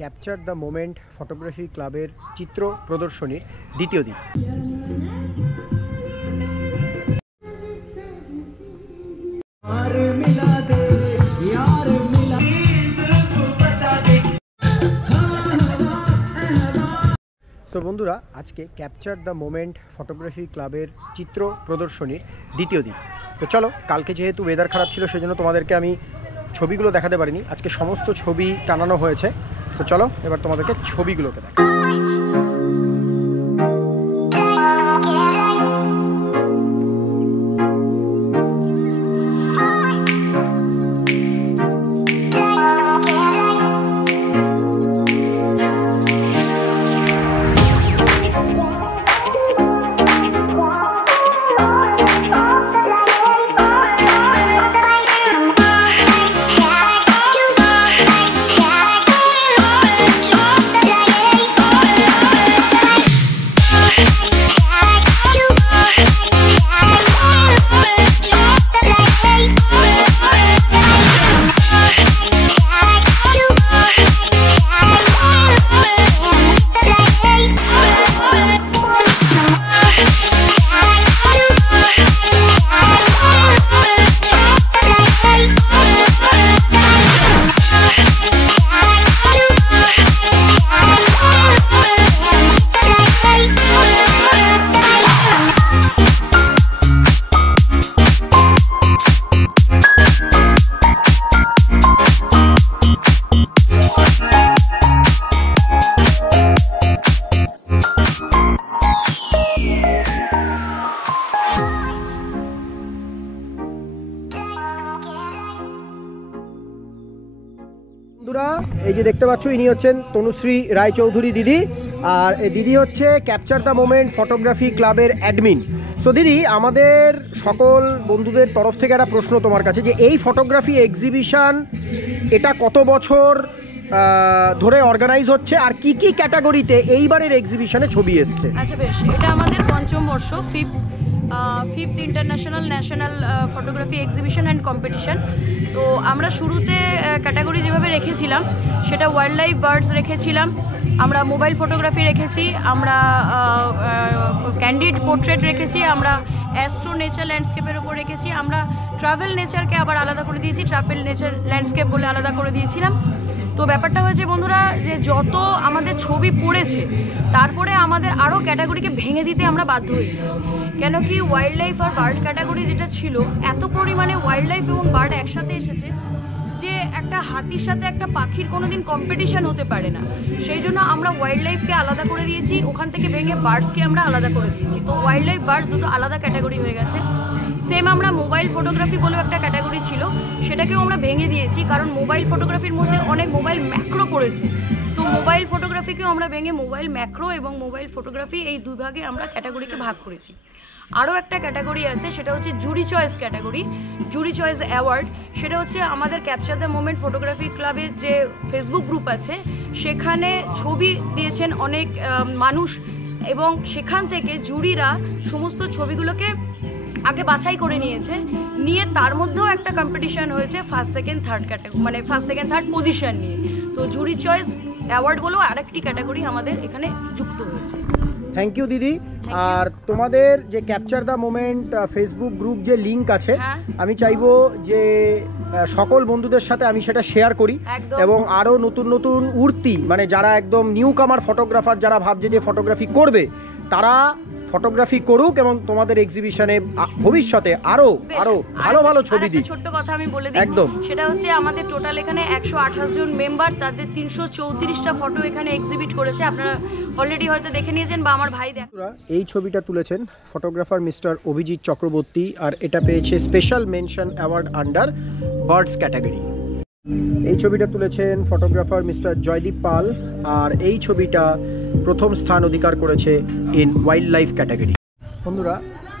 Capture the moment photography ক্লাবের চিত্র প্রদর্শনীর দ্বিতীয় দিন। সো বন্ধুরা, আজকে ক্যাপচার দ্য মোমেন্ট ফটোগ্রাফি ক্লাবের চিত্র প্রদর্শনীর দ্বিতীয় দিন। তো চলো, কালকে যেহেতু ওয়েদার খারাপ ছিল সেজন্য তোমাদেরকে আমি ছবিগুলো দেখাতে পারিনি, আজকে সমস্ত ছবি টানানো হয়েছে। তো চলো এবার তোমাদেরকে ছবিগুলোকে দেখাই। বন্ধুরা, এই যে দেখতে পাচ্ছ, ইনি হচ্ছেন তনুশ্রী রায়চৌধুরী দিদি, আর এই দিদি হচ্ছে ক্যাপচার দ্য মোমেন্ট ফটোগ্রাফি ক্লাবের অ্যাডমিন। সো দিদি, আমাদের সকল বন্ধুদের তরফ থেকে একটা প্রশ্ন তোমার কাছে, যে এই ফটোগ্রাফি এক্সিবিশন এটা কত বছর ধরে অর্গানাইজ হচ্ছে, আর কি কি ক্যাটাগরিতে এইবারের এক্সিবিশনে ছবি এসছে? আচ্ছা বেশ, এটা আমাদের পঞ্চম বর্ষ, fifth international national photography exhibition and competition. তো আমরা শুরুতে ক্যাটাগরি যেভাবে রেখেছিলাম সেটা ওয়াইল্ড লাইফ বার্ডস রেখেছিলাম, আমরা মোবাইল ফটোগ্রাফি রেখেছি, আমরা ক্যান্ডিড পোর্ট্রেট রেখেছি, আমরা অ্যাস্ট্রো নেচার ল্যান্ডস্কেপের ওপর রেখেছি, আমরা ট্রাভেল নেচারকে আবার আলাদা করে দিয়েছি, ট্রাভেল নেচার ল্যান্ডস্কেপ বলে আলাদা করে দিয়েছিলাম। তো ব্যাপারটা হয়েছে বন্ধুরা, যে যত আমাদের ছবি পড়েছে তারপরে আমাদের আরও ক্যাটাগরিকে ভেঙে দিতে আমরা বাধ্য হয়েছি। কেন কি, ওয়াইল্ড লাইফ আর বার্ড ক্যাটাগরি যেটা ছিল, এত পরিমাণে ওয়াইল্ড লাইফ এবং বার্ড একসাথে এসেছে যে একটা হাতির সাথে একটা পাখির কোনোদিন কম্পিটিশন হতে পারে না। সেই জন্য আমরা ওয়াইল্ড লাইফকে আলাদা করে দিয়েছি, ওখান থেকে ভেঙে বার্ডসকে আমরা আলাদা করে দিয়েছি। তো ওয়াইল্ড লাইফ বার্ড দুটো আলাদা ক্যাটাগরি হয়ে গেছে। সেম আমরা মোবাইল ফটোগ্রাফি বলেও একটা ক্যাটাগরি ছিল, সেটাকেও আমরা ভেঙে দিয়েছি, কারণ মোবাইল ফটোগ্রাফির মধ্যে অনেক মোবাইল ম্যাক্রো পড়েছে। তো মোবাইল ফটোগ্রাফিকেও আমরা ভেঙে মোবাইল ম্যাক্রো এবং মোবাইল ফটোগ্রাফি এই দুই ভাগে আমরা ক্যাটাগরিকে ভাগ করেছি। আরও একটা ক্যাটাগরি আছে, সেটা হচ্ছে জুরি চয়েস ক্যাটাগরি, জুরি চয়েস অ্যাওয়ার্ড। সেটা হচ্ছে আমাদের ক্যাপচার দ্য মোমেন্ট ফটোগ্রাফি ক্লাবের যে ফেসবুক গ্রুপ আছে, সেখানে ছবি দিয়েছেন অনেক মানুষ, এবং সেখান থেকে জুরিরা সমস্ত ছবিগুলোকে আগে বাছাই করে নিয়ে তার মধ্যেও একটা কম্পিটিশন হয়েছে ফার্স্ট সেকেন্ড থার্ড ক্যাটাগরি, মানে ফার্স্ট সেকেন্ড থার্ড পজিশন নিয়ে। তো জুরি চয়েস অ্যাওয়ার্ডগুলো আরেকটি ক্যাটাগরি আমাদের এখানে যুক্ত হয়েছে। থ্যাংক ইউ দিদি। আর তোমাদের যে capture the moment Facebook group যে লিঙ্ক আছে, আমি চাইবো যে সকল বন্ধুদের সাথে আমি সেটা শেয়ার করি, এবং আরও নতুন নতুন উঠতি, মানে যারা একদম নিউ কামার ফটোগ্রাফার, যারা ভাবছে যে ফটোগ্রাফি করবে, তারা ফটোগ্রাফি করুক এবং তোমাদের এক্সিবিশনে ভবিষ্যতে আরো ভালো ভালো ছবি দিই। ছোট্ট কথা আমি বলে দিই, একদম, সেটা হচ্ছে আমাদের টোটাল এখানে 128 জন মেম্বার, তাদের 334টা ফটো এখানে এক্সিবিট করেছে। আপনারা অলরেডি হয়তো দেখে নিয়েছেন বা আমার ভাই এই ছবিটা তুলেছেন ফটোগ্রাফার মিস্টার অভিজিৎ চক্রবর্তী, আর এটা পেয়েছে special mention award under birds category. এই ছবিটা তুলেছেন ফটোগ্রাফার মিস্টার জয়দীপ পাল, আর এই ছবিটা প্রথম স্থান অধিকার করেছে ইন ওয়াইল্ড লাইফ ক্যাটাগরি। বন্ধুরা,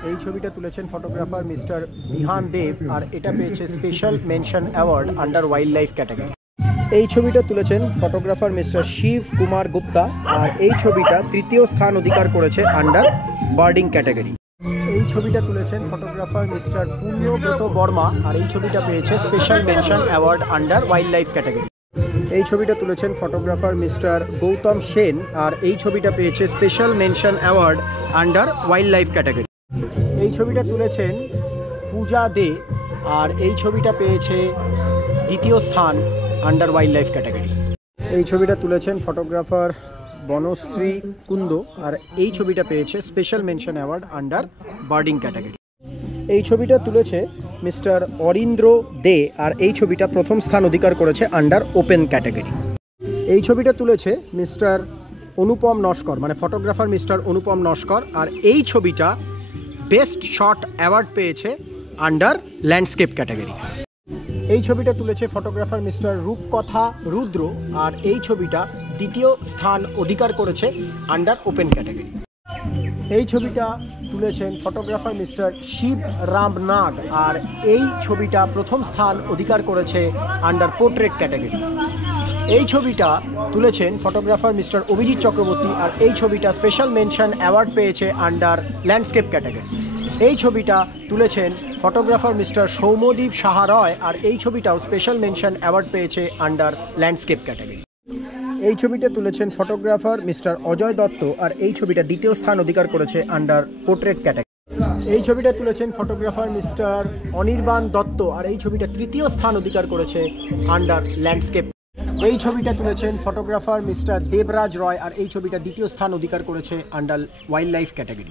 এই ছবিটা তুলেছেন ফটোগ্রাফার মিস্টার বিহান দেব, আর এটা পেয়েছে special mention award under wild life category. এই ছবিটা তুলেছেন ফটোগ্রাফার মিস্টার শিব কুমার গুপ্তা, আর এই ছবিটা তৃতীয় স্থান অধিকার করেছে আন্ডার বার্ডিং ক্যাটাগরি। এই ছবিটা তুলেছেন ফটোগ্রাফার মিস্টার পুণ্যব্রত বর্মা, আর এই ছবিটা পেয়েছে special mention award under wild life category. এই ছবিটা তুলেছেন ফটোগ্রাফার মিস্টার গৌতম সেন, আর এই ছবিটা পেয়েছে special mention award under wild life category. এই ছবিটা তুলেছেন পূজা দে, আর এই ছবিটা পেয়েছে দ্বিতীয় স্থান আন্ডার ওয়াইল্ড লাইফ ক্যাটাগরি। এই ছবিটা তুলেছেন ফটোগ্রাফার বনশ্রী কুন্দ, আর এই ছবিটা পেয়েছে special mention award under birding category. এই ছবিটা তুলেছে মিস্টার অরিন্দ্র দে, আর এই ছবিটা প্রথম স্থান অধিকার করেছে আন্ডার ওপেন ক্যাটাগরি। এই ছবিটা তুলেছে মিস্টার অনুপম নস্কর, মানে ফটোগ্রাফার মিস্টার অনুপম নস্কর, আর এই ছবিটা বেস্ট শট অ্যাওয়ার্ড পেয়েছে আন্ডার ল্যান্ডস্কেপ ক্যাটাগরি। এই ছবিটা তুলেছে ফটোগ্রাফার মিস্টার রূপকথা রুদ্র, আর এই ছবিটা দ্বিতীয় স্থান অধিকার করেছে আন্ডার ওপেন ক্যাটাগরি। এই ছবিটা তুলেছেন ফটোগ্রাফার মিস্টার শিব রাম নাগ, আর এই ছবিটা প্রথম স্থান অধিকার করেছে আন্ডার পোর্ট্রেট ক্যাটাগরি। এই ছবিটা তুলেছেন ফটোগ্রাফার মিস্টার অভিজিৎ চক্রবর্তী, আর এই ছবিটা স্পেশাল মেনশন অ্যাওয়ার্ড পেয়েছে আন্ডার ল্যান্ডস্কেপ ক্যাটাগরি। এই ছবিটা তুলেছেন ফটোগ্রাফার মিস্টার সৌম্যদীপ সাহা রয়, আর এই ছবিটাও স্পেশাল মেনশন অ্যাওয়ার্ড পেয়েছে আন্ডার ল্যান্ডস্কেপ ক্যাটাগরি। এই ছবিটা তুলেছেন ফটোগ্রাফার মিস্টার অজয় দত্ত, আর এই ছবিটা দ্বিতীয় স্থান অধিকার করেছে আন্ডার পোর্ট্রেট ক্যাটাগরি। এই ছবিটা তুলেছেন ফটোগ্রাফার মিস্টার অনির্বাণ দত্ত, আর এই ছবিটা তৃতীয় স্থান অধিকার করেছে আন্ডার ল্যান্ডস্কেপ। এই ছবিটা তুলেছেন ফটোগ্রাফার মিস্টার দেবরাজ রয়, আর এই ছবিটা দ্বিতীয় স্থান অধিকার করেছে আন্ডার ওয়াইল্ড লাইফ ক্যাটাগরি।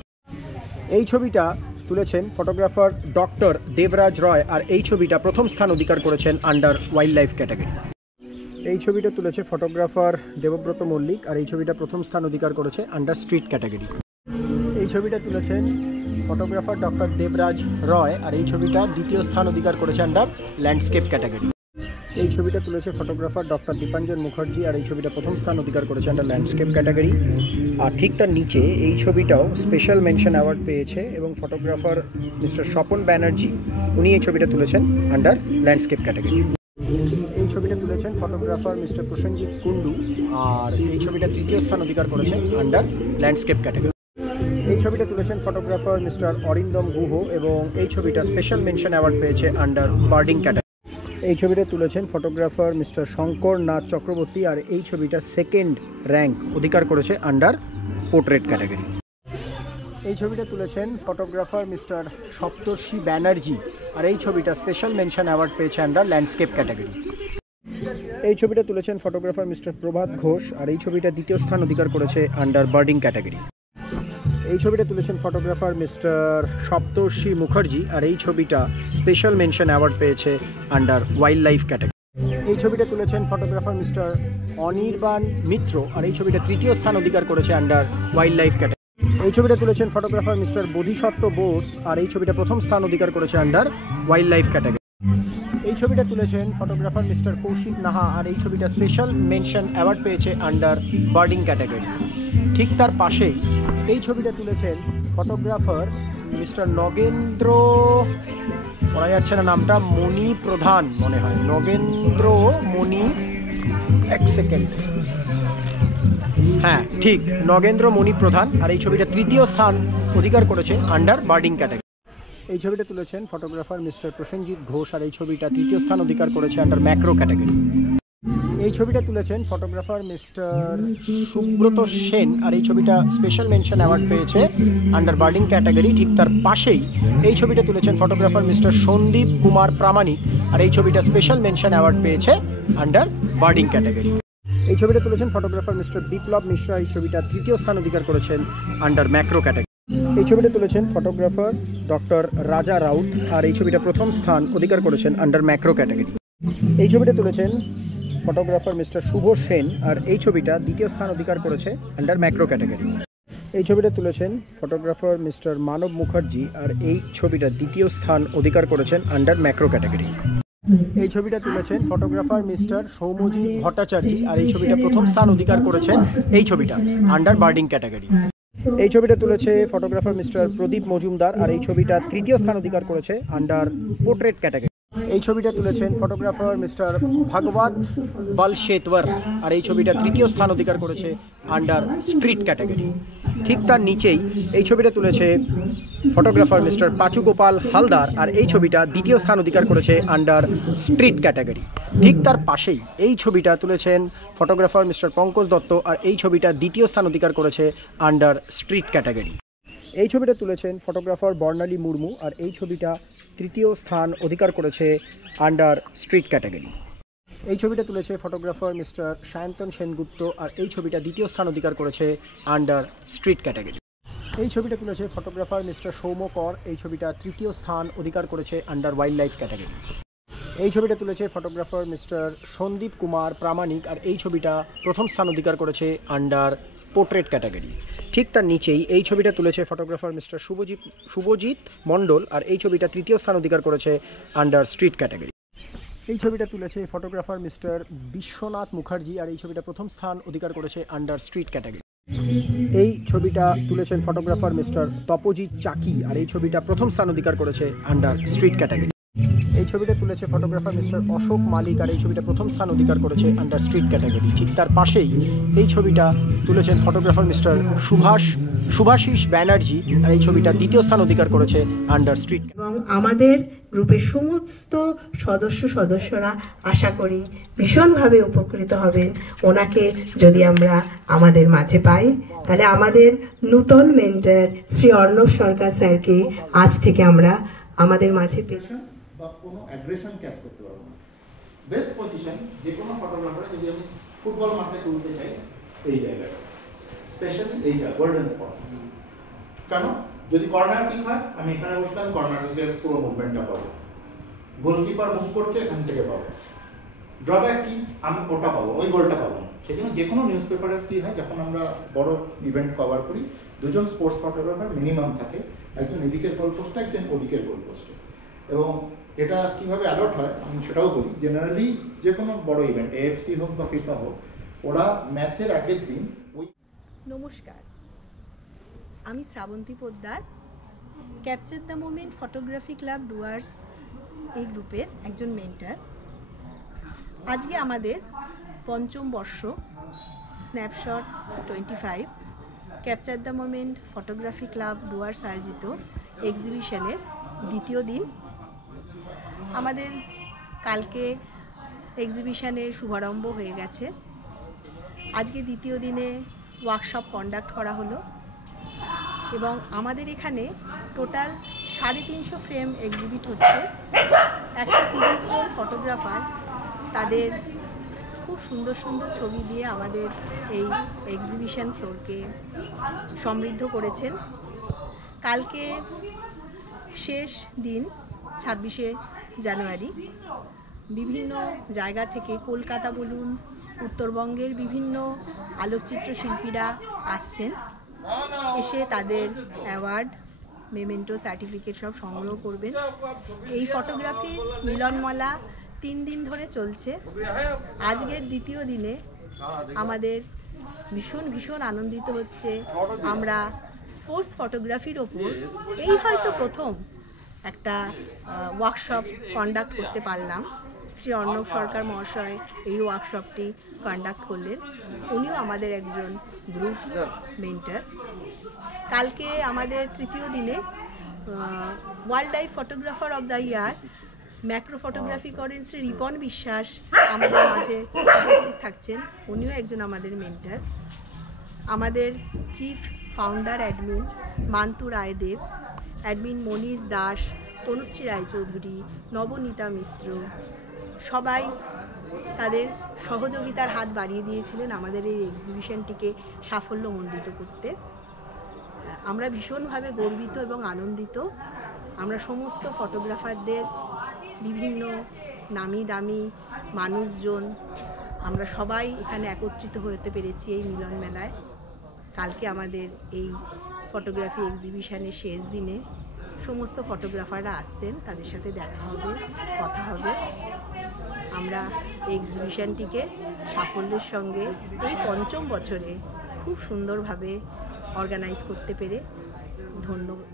এই ছবিটা তুলেছেন ফটোগ্রাফার ডক্টর দেবরাজ রয়, আর এই ছবিটা প্রথম স্থান অধিকার করেছেন আন্ডার ওয়াইল্ড লাইফ ক্যাটাগরি। এই ছবিটা তুলেছে ফটোগ্রাফার দেবব্রত মল্লিক, আর এই ছবিটা প্রথম স্থান অধিকার করেছে আন্ডার স্ট্রিট ক্যাটাগরি। এই ছবিটা তুলেছেন ফটোগ্রাফার ডক্টর দেবরাজ রয়, আর এই ছবিটা দ্বিতীয় স্থান অধিকার করেছে আন্ডার ল্যান্ডস্কেপ ক্যাটাগরি। এই ছবিটা তুলেছে ফটোগ্রাফার ডক্টর দীপাঞ্জন মুখার্জি, আর এই ছবিটা প্রথম স্থান অধিকার করেছে আন্ডার ল্যান্ডস্কেপ ক্যাটাগরি। আর ঠিক তার নিচে এই ছবিটাও স্পেশাল মেনশন অ্যাওয়ার্ড পেয়েছে, এবং ফটোগ্রাফার মিস্টার স্বপন ব্যানার্জি, উনি এই ছবিটা তুলেছেন আন্ডার ল্যান্ডস্কেপ ক্যাটাগরি। এই ছবিটা তুলেছেন ফটোগ্রাফার মিস্টার প্রসেনজিৎ কুন্ডু, আর এই ছবিটা তৃতীয় স্থান অধিকার করেছেন আন্ডার ল্যান্ডস্কেপ ক্যাটাগরি। এই ছবিটা তুলেছেন ফটোগ্রাফার মিস্টার অরিন্দম গুহ, এবং এই ছবিটা স্পেশাল মেনশন অ্যাওয়ার্ড পেয়েছে আন্ডার বার্ডিং ক্যাটাগরি। এই ছবিটা তুলেছেন ফটোগ্রাফার মিস্টার শঙ্কর নাথ চক্রবর্তী, আর এই ছবিটা সেকেন্ড র্যাঙ্ক অধিকার করেছে আন্ডার পোর্ট্রেট ক্যাটাগরি। এই ছবিটা তুলেছেন ফটোগ্রাফার মিস্টার সপ্তর্ষি ব্যানার্জি, আর এই ছবিটা স্পেশাল মেনশন অ্যাওয়ার্ড পেয়েছে আন্ডার ল্যান্ডস্কেপ ক্যাটাগরি। এই ছবিটা তুলেছেন ফটোগ্রাফার মিস্টার প্রভাত ঘোষ, আর এই ছবিটা দ্বিতীয় স্থান অধিকার করেছে আন্ডার বার্ডিং ক্যাটাগরি। এই ছবিটা তুলেছেন ফটোগ্রাফার মিস্টার সপ্তর্ষি মুখার্জি, আর এই ছবিটা স্পেশাল মেনশন অ্যাওয়ার্ড পেয়েছে আন্ডার ওয়াইল্ড লাইফ ক্যাটাগরি। এই ছবিটা তুলেছেন ফটোগ্রাফার মিস্টার অনির্বাণ মিত্র, আর এই ছবিটা তৃতীয় স্থান অধিকার করেছে আন্ডার ওয়াইল্ড লাইফ ক্যাটাগরি। এই ছবিটা তুলেছেন ফটোগ্রাফার মিস্টার বোধিসত্ত্ব বোস, আর এই ছবিটা প্রথম স্থান অধিকার করেছে আন্ডার ওয়াইল্ড লাইফ ক্যাটাগরি। এই ছবিটা তুলেছেন ফটোগ্রাফার মিস্টার কৌশিক নাহা, আর এই ছবিটা স্পেশাল মেনশন অ্যাওয়ার্ড পেয়েছে আন্ডার বার্ডিং ক্যাটাগরি। ঠিক তার পাশেই এই ছবিটা তুলেছেন ফটোগ্রাফার মিস্টার নগেন্দ্র, বলা যাচ্ছে না নামটা, মণি প্রধান মনে হয়, নগেন্দ্র মণি, এক সেকেন্ড, হ্যাঁ ঠিক, নগেন্দ্র মণি প্রধান, আর এই ছবিটা তৃতীয় স্থান অধিকার করেছে আন্ডার বার্ডিং ক্যাটাগরি। এই ছবিটা তুলেছেন ফটোগ্রাফার মিস্টার প্রসেনজিৎ ঘোষ, আর এই ছবিটা তৃতীয় স্থান অধিকার করেছে আন্ডার ম্যাক্রো ক্যাটাগরি। এই ছবিটা তুলেছেন ফটোগ্রাফার মিস্টার সুব্রত সেন, আর এই ছবিটা স্পেশাল মেনশন অ্যাওয়ার্ড পেয়েছে আন্ডার বার্ডিং ক্যাটাগরি। ঠিক তার পাশেই এই ছবিটা তুলেছেন ফটোগ্রাফার মিস্টার সন্দীপ কুমার প্রামাণিক, আর এই ছবিটা স্পেশাল মেনশন অ্যাওয়ার্ড পেয়েছে আন্ডার বার্ডিং ক্যাটাগরি। এই ছবিটা তুলেছেন ফটোগ্রাফার মিস্টার বিপ্লব মিশ্রা, এই ছবিটা তৃতীয় স্থান অধিকার করেছেন আন্ডার ম্যাক্রো ক্যাটাগরি। এই ছবিটা তুলেছেন ফটোগ্রাফার ডক্টর রাজা রাউত, আর এই ছবিটা প্রথম স্থান অধিকার করেছেন আন্ডার ম্যাক্রো ক্যাটাগরি। এই ছবিটা তুলেছেন ফটোগ্রাফার মিস্টার শুভ সেন, আর এই ছবিটা দ্বিতীয় স্থান অধিকার করেছে আন্ডার ম্যাক্রো ক্যাটাগরি। এই ছবিটা তুলেছেন ফটোগ্রাফার মিস্টার মানব মুখার্জি, আর এই ছবিটা দ্বিতীয় স্থান অধিকার করেছেন আন্ডার ম্যাক্রো ক্যাটাগরি। এই ছবিটা তুলেছেন ফটোগ্রাফার মিস্টার সৌম্যজিৎ ভট্টাচার্য, আর এই ছবিটা প্রথম স্থান অধিকার করেছেন এই ছবিটা আন্ডার বার্ডিং ক্যাটাগরি। এই ছবিটা তুলেছে ফটোগ্রাফার মিস্টার প্রদীপ মজুমদার, আর এই ছবিটা তৃতীয় স্থান অধিকার করেছে আন্ডার পোর্ট্রেট ক্যাটাগরি। এই ছবিটা তুলেছেন ফটোগ্রাফার মিস্টার ভাগবত বালশেতওয়ার, আর এই ছবিটা তৃতীয় স্থান অধিকার করেছে আন্ডার স্ট্রিট ক্যাটাগরি। ঠিক তার নিচেই এই ছবিটা তুলেছে ফটোগ্রাফার মিস্টার পাচু গোপাল হালদার, আর এই ছবিটা দ্বিতীয় স্থান অধিকার করেছে আন্ডার স্ট্রিট ক্যাটাগরি। ঠিক তার পাশেই এই ছবিটা তুলেছেন ফটোগ্রাফার মিস্টার পঙ্কজ দত্ত, আর এই ছবিটা দ্বিতীয় স্থান অধিকার করেছে আন্ডার স্ট্রিট ক্যাটাগরি। এই ছবিটা তুলেছেন ফটোগ্রাফার বর্ণালী মুর্মু, আর এই ছবিটা তৃতীয় স্থান অধিকার করেছে আন্ডার স্ট্রিট ক্যাটাগরি। এই ছবিটা তুলেছে ফটোগ্রাফার মিস্টার সায়ন্তন সেনগুপ্ত, আর এই ছবিটা দ্বিতীয় স্থান অধিকার করেছে আন্ডার স্ট্রিট ক্যাটাগরি। এই ছবিটা তুলেছে ফটোগ্রাফার মিস্টার সৌম্য কর, এই ছবিটা তৃতীয় স্থান অধিকার করেছে আন্ডার ওয়াইল্ড লাইফ ক্যাটাগরি। এই ছবিটা তুলেছে ফটোগ্রাফার মিস্টার সন্দীপ কুমার প্রামাণিক, আর এই ছবিটা প্রথম স্থান অধিকার করেছে আন্ডার পোর্ট্রেট ক্যাটাগরি। ঠিক তার নিচেই এই ছবিটা তুলেছে ফটোগ্রাফার মিস্টার শুভজিৎ মণ্ডল, আর এই ছবিটা তৃতীয় স্থান অধিকার করেছে আন্ডার স্ট্রিট ক্যাটাগরি। এই ছবিটা তুলেছে ফটোগ্রাফার মিস্টার বিশ্বনাথ মুখার্জি, আর এই ছবিটা প্রথম স্থান অধিকার করেছে আন্ডার স্ট্রিট ক্যাটাগরি। এই ছবিটা তুলেছেন ফটোগ্রাফার মিস্টার তপজিৎ চাকি, আর এই ছবিটা প্রথম স্থান অধিকার করেছে আন্ডার স্ট্রিট ক্যাটাগরি। এই ছবিটা তুলেছে ফটোগ্রাফার মিস্টার অশোক মালিক, আর এই ছবিটা প্রথম স্থান অধিকার করেছে আন্ডার স্ট্রিট ক্যাটাগরি। ঠিক তার পাশেই এই ছবিটা তুলেছেন ফটোগ্রাফার মিস্টার শুভাশিস ব্যানার্জি, আর এই ছবিটা দ্বিতীয় স্থান অধিকার করেছে আন্ডার স্ট্রিট। এবং আমাদের গ্রুপের সমস্ত সদস্যরা আশা করি ভীষণভাবে উপকৃত হবেন ওনাকে যদি আমরা আমাদের মাঝে পাই। তাহলে আমাদের নূতন মেন্টর শ্রী অর্ণব সরকার স্যারকে আজ থেকে আমরা আমাদের মাঝে পেলাম। বা কোনো অ্যাগ্রেশন ক্যাচ করতে পারবো না। বেস্ট পজিশন যে কোনো ফটোগ্রাফারে যদি আমি ফুটবল মাঠে তুলতে চাই এই জায়গাটা, স্পেশালি এইটা গোল্ডেন স্পট। কেন? যদি কর্নার কিক হয় আমি এখানে বসলাম, কর্নার কিকের পুরো মুভমেন্টটা পাবো। গোলকিপার মুভ করছে এখান থেকে পাবো। ড্রব্যাক কি? আমি ওটা পাবো, ওই গোলটা পাবো না। সেখানে যে কোনো নিউজ পেপারের কী হয়, যখন আমরা বড় ইভেন্ট কভার করি, দুজন স্পোর্টস ফটোগ্রাফার মিনিমাম থাকে, একজন এদিকের গোল পোস্টে, একজন ওদিকের গোল পোস্টে। এবং এটা কীভাবে অ্যালট হয় আমি সেটাও বলি। জেনারেলি যে কোনো বড় ইভেন্ট, এএফসি হোক বা ফিফা হোক, ওরা ম্যাচের আগের দিন ওই। নমস্কার, আমি Shrabanti Poddar, capture the moment photography club Dooars এই গ্রুপের একজন মেন্টার। আজকে আমাদের পঞ্চম বর্ষ snapshot 25 capture the moment photography club Dooars আয়োজিত এক্সিবিশনের দ্বিতীয় দিন। আমাদের কালকে এক্সিবিশনের শুভারম্ভ হয়ে গেছে। আজকে দ্বিতীয় দিনে ওয়ার্কশপ কন্ডাক্ট করা হলো এবং আমাদের এখানে টোটাল 350 ফ্রেম এক্সিবিট হচ্ছে। 130 জন ফটোগ্রাফার তাদের খুব সুন্দর সুন্দর ছবি দিয়ে আমাদের এই এক্সিবিশন ফ্লোরকে সমৃদ্ধ করেছেন। কালকে শেষ দিন 26শে জানুয়ারি বিভিন্ন জায়গা থেকে, কলকাতা বলুন, উত্তরবঙ্গের বিভিন্ন আলোকচিত্র শিল্পীরা আসছেন, এসে তাদের অ্যাওয়ার্ড, মেমেন্টো, সার্টিফিকেট সব সংগ্রহ করবেন। এই ফটোগ্রাফির মিলনমেলা 3 দিন ধরে চলছে। আজকের দ্বিতীয় দিনে আমাদের ভীষণ আনন্দিত হচ্ছে। আমরা স্পোর্টস ফটোগ্রাফির ওপর এই হয়তো প্রথম একটা ওয়ার্কশপ কন্ডাক্ট করতে পারলাম। শ্রী অর্ণব সরকার মহাশয় এই ওয়ার্কশপটি কন্ডাক্ট করলেন। উনিও আমাদের একজন গ্রুপ মেন্টার। কালকে আমাদের তৃতীয় দিনে wildlife photographer of the year macro photography করেন শ্রী রিপন বিশ্বাস আমাদের মাঝে উপস্থিত থাকছেন। উনিও একজন আমাদের মেন্টার। আমাদের chief founder admin Mantu Raydev, admin Manish Das, Tanushree Raychaudhuri, Nabanita Mitra সবাই তাদের সহযোগিতার হাত বাড়িয়ে দিয়েছিলেন আমাদের এই এক্সিবিশনটিকে সাফল্যমণ্ডিত করতে। আমরা ভীষণভাবে গর্বিত এবং আনন্দিত। আমরা সমস্ত ফটোগ্রাফারদের, বিভিন্ন নামি দামি মানুষজন, আমরা সবাই এখানে একত্রিত হতে পেরেছি এই মিলন মেলায়। কালকে আমাদের এই ফটোগ্রাফি এক্সিবিশনের শেষ দিনে সমস্ত ফটোগ্রাফাররা আসছেন, তাদের সাথে দেখা হবে, কথা হবে। আমরা এক্সিবিশনটিকে সাফল্যের সঙ্গে এই 5ম বছরে খুব সুন্দরভাবে অর্গানাইজ করতে পেরে ধন্যবাদ।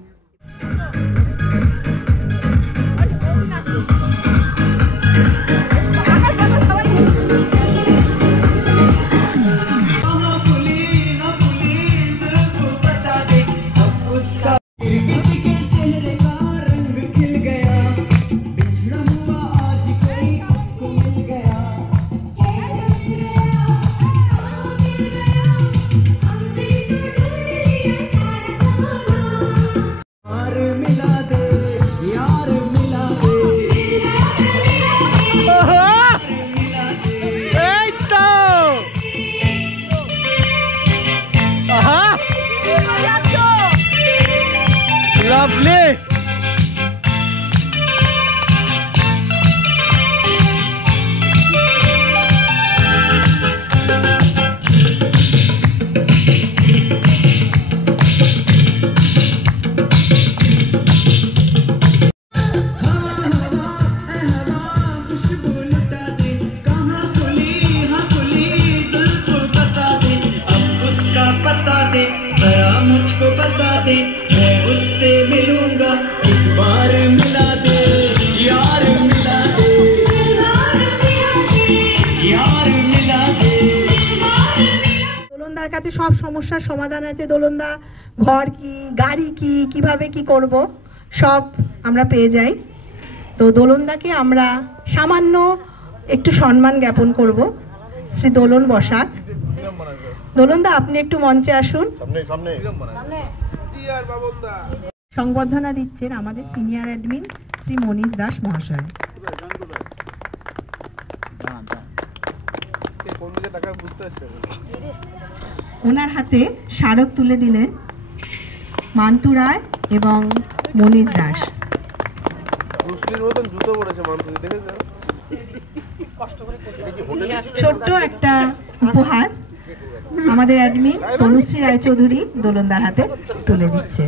দোলনদার কাছে সব সমস্যার সমাধান আছে। দোলনদা ঘর কি, গাড়ি কি, কিভাবে কি করব সব আমরা পেয়ে যাই। তো দোলনদাকে আমরা সামান্য একটু সম্মান জ্ঞাপন করব। শ্রী দোলন বসাক, দোলনদা আপনি একটু মঞ্চে আসুন। সংবর্ধনা দিচ্ছেন আমাদের সিনিয়র অ্যাডমিন শ্রী মনীষ দাস মহাশয়। ওনার হাতে স্মারক তুলে দিলেন মান্তু রায় এবং মনীষ দাস। ছোট্ট একটা উপহার আমাদের অ্যাডমিন তনুশ্রী রায়চৌধুরী দোলনদার হাতে তুলে দিচ্ছে।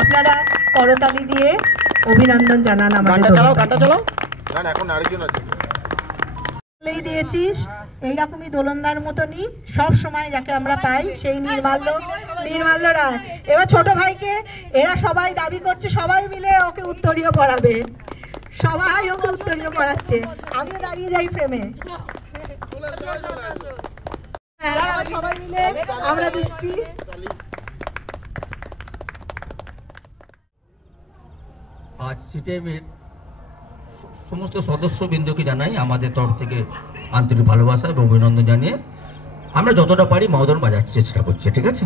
আপনারা করতালি দিয়ে অভিনন্দন জানান আমাদের দিয়েছিস। এইরকমই দোলনদার মতনই সব সময় যাকে আমরা পাই সেই নির্মাল্য রায়। এবার ছোট ভাইকে এরা সবাই দাবি করছে সবাই মিলে ওকে উত্তরীয় পড়াবে, সবাই ওকে উত্তরীয় পড়াচ্ছে। আমিও দাঁড়িয়ে যাই ফ্রেমে, সবাই মিলে আমরা দিচ্ছি। আজ সিটিএমের সমস্ত সদস্যবৃন্দকে জানাই আমাদের তরফ থেকে আন্তরিক ভালোবাসা এবং অভিনন্দন জানিয়ে আমরা যতটা পারি মহোদন বাজার চেষ্টা করছি। ঠিক আছে।